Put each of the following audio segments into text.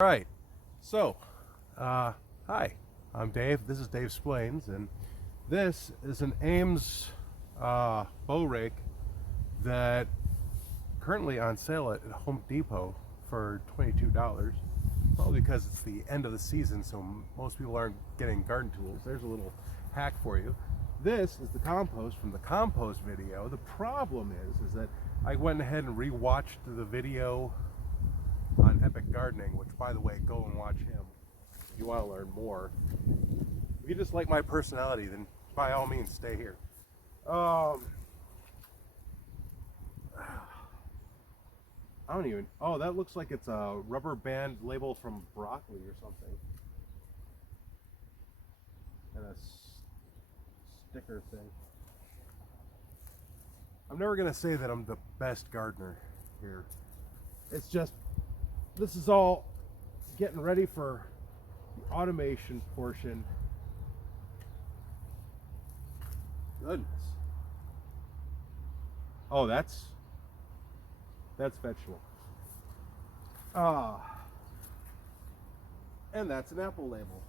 All right, so hi, I'm Dave. This is Dave Splains, and this is an Ames bow rake that currently on sale at Home Depot for $22. Probably because it's the end of the season, so most people aren't getting garden tools. There's a little hack for you. This is the compost from the compost video. The problem is that I went ahead and rewatched the video on Epic Gardening, which, by the way, go and watch him if you want to learn more. If you just like my personality, then by all means stay here. I don't even, oh, that looks like it's a rubber band label from broccoli or something, and a sticker thing. I'm never gonna say that I'm the best gardener here. It's just, this is all getting ready for the automation portion. Goodness. Oh, that's vegetable. And that's an apple label.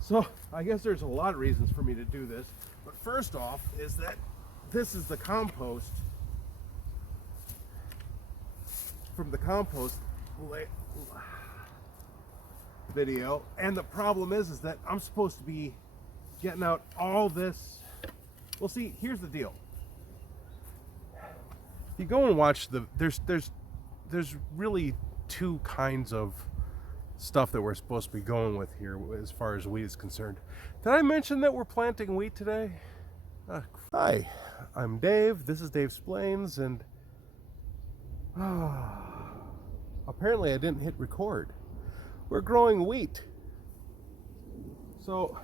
So I guess there's a lot of reasons for me to do this, but first off is that this is the compost from the compost video, and the problem is that I'm supposed to be getting out all this. Well, see, here's the deal. You go and watch there's really two kinds of stuff that we're supposed to be going with here as far as wheat is concerned. Did I mention that we're planting wheat today? Hi, I'm Dave. This is Dave Splains, and apparently I didn't hit record. We're growing wheat. So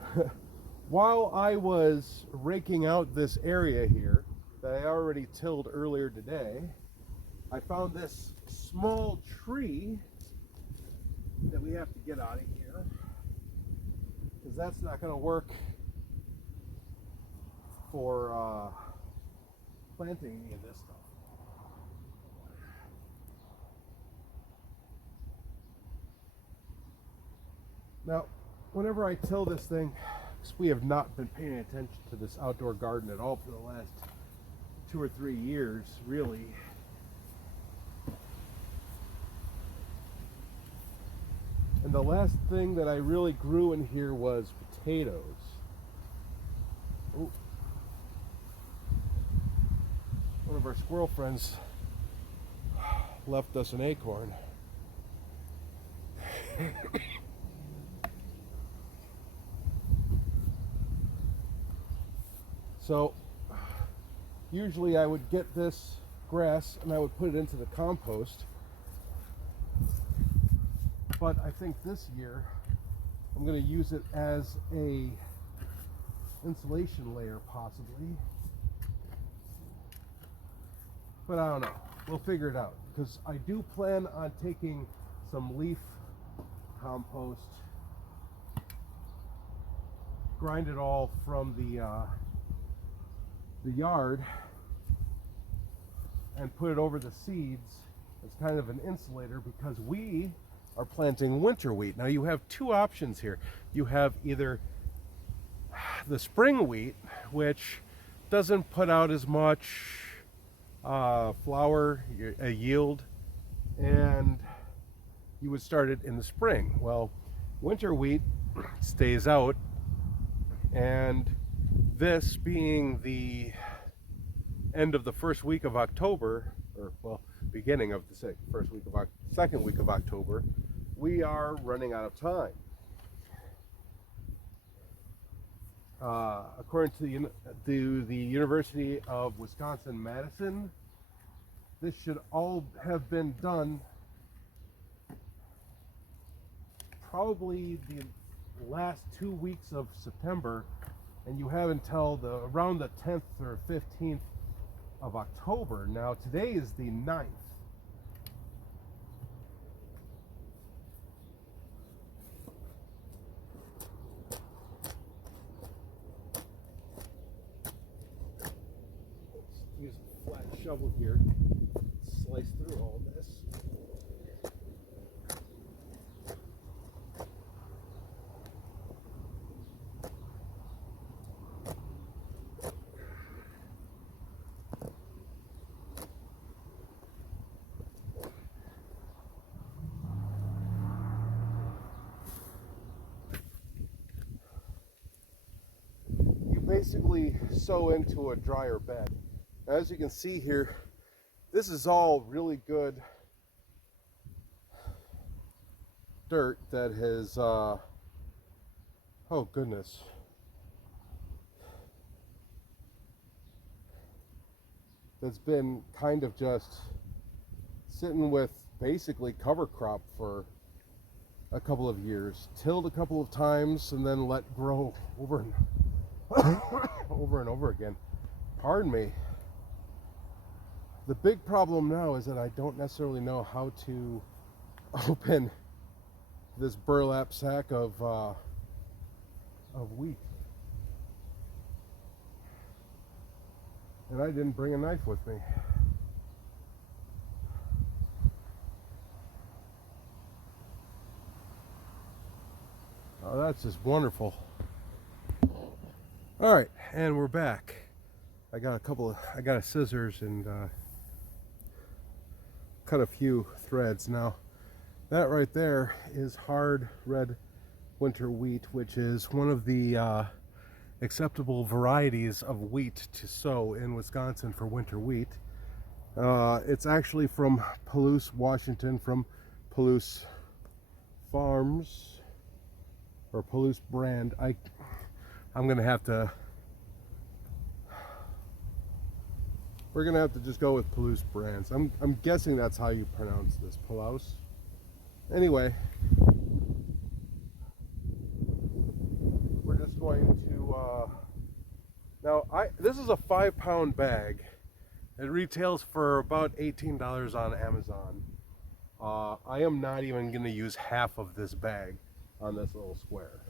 while I was raking out this area here that I already tilled earlier today, I found this small tree that we have to get out of here, because that's not going to work for planting any of this stuff. Now, whenever I till this thing, because we have not been paying attention to this outdoor garden at all for the last 2 or 3 years, really. And the last thing that I really grew in here was potatoes. Ooh. One of our squirrel friends left us an acorn. So usually I would get this grass and I would put it into the compost, but I think this year I'm going to use it as a insulation layer possibly, but I don't know. We'll figure it out, because I do plan on taking some leaf compost, grind it all from the yard, and put it over the seeds as kind of an insulator, because we are planting winter wheat. Now you have two options here. You have either the spring wheat, which doesn't put out as much flour yield, and you would start it in the spring. Well, winter wheat stays out, and this being the end of the first week of October, or well, beginning of the second week of October, we are running out of time. According to the University of Wisconsin-Madison, this should all have been done probably the last 2 weeks of September, and you have until around the 10th or 15th of October. Now today is the 9th. Let's use a flat shovel here, slice through all this. basically sow into a drier bed. As you can see here, this is all really good dirt that has, oh goodness, that's been kind of just sitting with basically cover crop for a couple of years, tilled a couple of times and then let grow over and over and over again. Pardon me. The big problem now is that I don't necessarily know how to open this burlap sack of wheat. And I didn't bring a knife with me. Oh, that's just wonderful. All right, and we're back. I got a scissors and cut a few threads. Now, that right there is hard red winter wheat, which is one of the acceptable varieties of wheat to sow in Wisconsin for winter wheat. It's actually from Palouse, Washington, from Palouse Farms, or Palouse brand. I'm gonna have to, we're gonna have to just go with Palouse brands. I'm guessing that's how you pronounce this, Palouse. Anyway, we're just going to now this is a 5-pound bag. It retails for about $18 on Amazon. I am not even going to use half of this bag on this little square.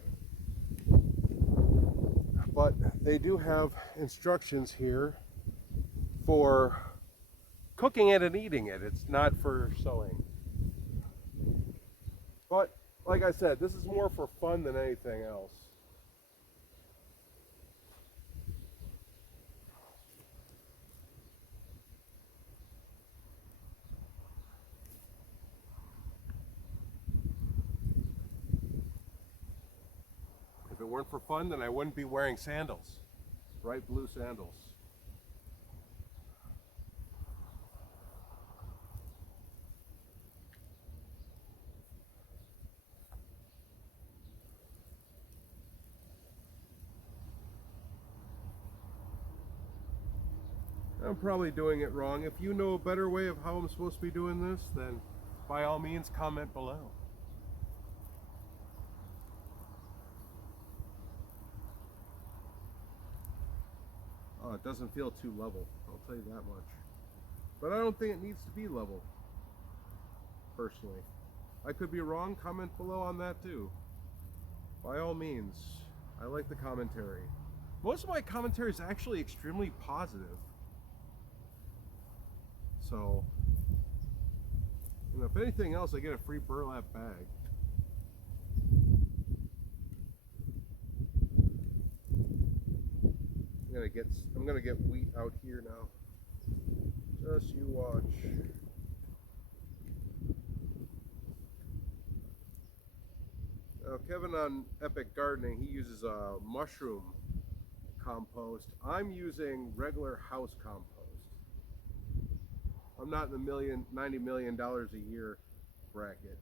But they do have instructions here for cooking it and eating it. It's not for sewing. But like I said, this is more for fun than anything else. If it weren't for fun, then I wouldn't be wearing sandals, bright blue sandals. I'm probably doing it wrong. If you know a better way of how I'm supposed to be doing this, then by all means comment below. Oh, it doesn't feel too level, I'll tell you that much. But I don't think it needs to be level, personally. I could be wrong, comment below on that too. By all means, I like the commentary. Most of my commentary is actually extremely positive. So, you know, if anything else, I get a free burlap bag. I'm gonna get wheat out here now. Just you watch. Now, Kevin on Epic Gardening, he uses a mushroom compost. I'm using regular house compost. I'm not in the $90 million a year bracket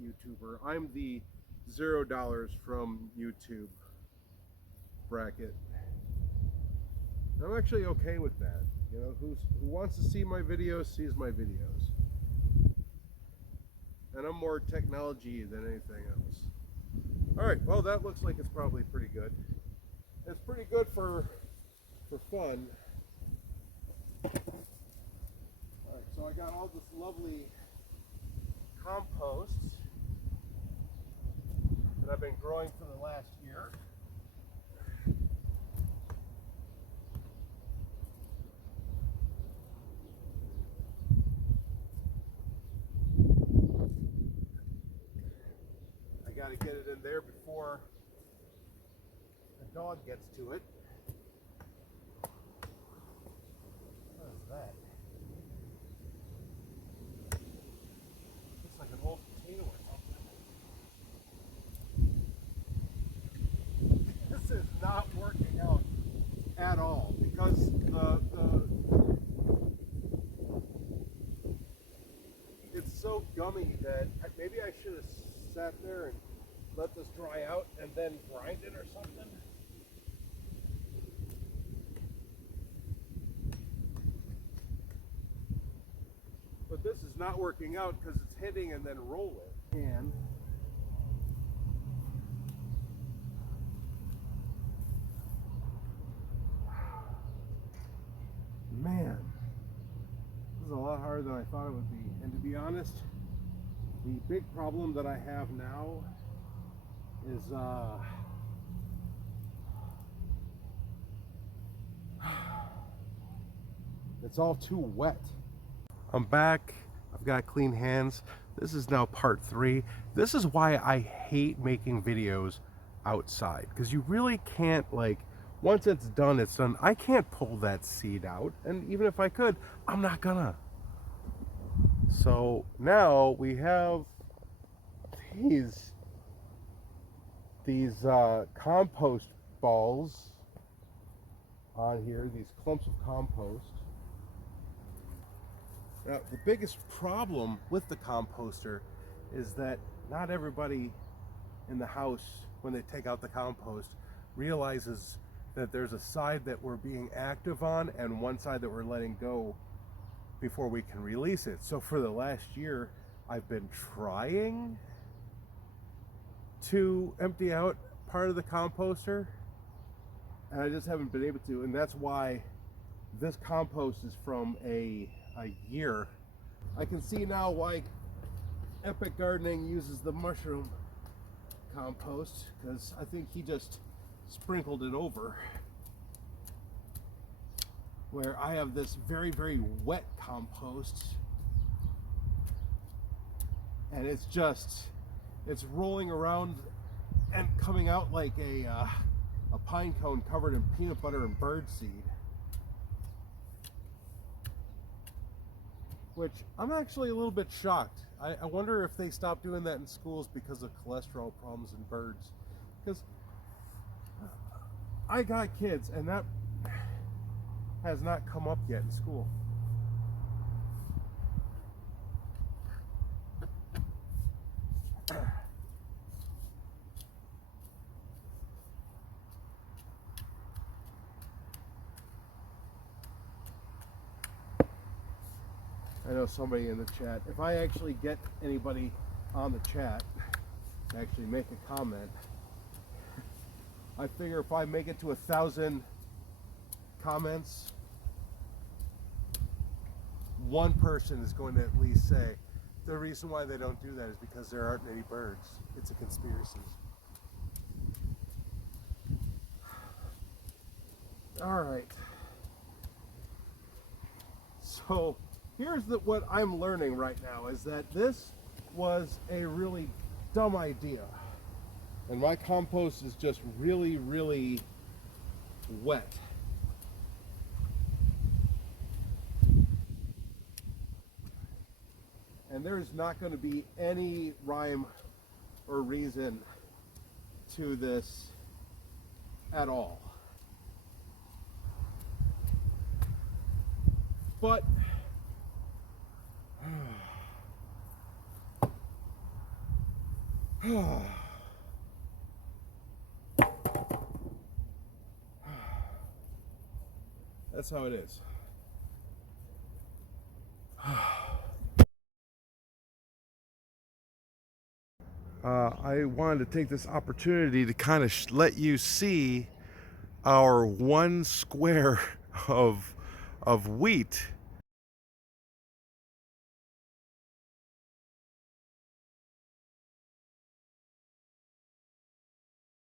YouTuber. I'm the $0 from YouTube bracket. I'm actually okay with that. You know, who wants to see my videos sees my videos. And I'm more technology than anything else. Alright, well that looks like it's probably pretty good. It's pretty good for fun. Alright, so I got all this lovely compost that I've been growing for the last year. Got to get it in there before the dog gets to it. What is that? Looks like an old potato or something. This is not working out so gummy that maybe I should have sat there and let this dry out and then grind it or something. But this is not working out because it's hitting and then rolling. And man, this is a lot harder than I thought it would be. And to be honest, the big problem that I have now is it's all too wet. I'm back. I've got clean hands. This is now part 3. This is why I hate making videos outside, because you really can't, like, once it's done, it's done. I can't pull that seed out, and even if I could, I'm not gonna. So now we have these compost balls on here, these clumps of compost. Now, the biggest problem with the composter is that not everybody in the house, when they take out the compost, realizes that there's a side that we're being active on and one side that we're letting go before we can release it. So for the last year, I've been trying to empty out part of the composter, and I just haven't been able to, and that's why this compost is from a year. I can see now why Epic Gardening uses the mushroom compost, because I think he just sprinkled it over, where I have this very, very wet compost, and it's rolling around and coming out like a pine cone covered in peanut butter and birdseed. Which I'm actually a little bit shocked. I wonder if they stopped doing that in schools because of cholesterol problems in birds. Because I got kids, and that has not come up yet in school. I know somebody in the chat. If I actually get anybody on the chat to actually make a comment, I figure if I make it to 1,000 comments, one person is going to at least say the reason why they don't do that is because there aren't any birds. It's a conspiracy. All right. So here's what I'm learning right now, is that this was a really dumb idea. And my compost is just really, really wet. And there's not going to be any rhyme or reason to this at all. But that's how it is. I wanted to take this opportunity to kind of let you see our 1 square of wheat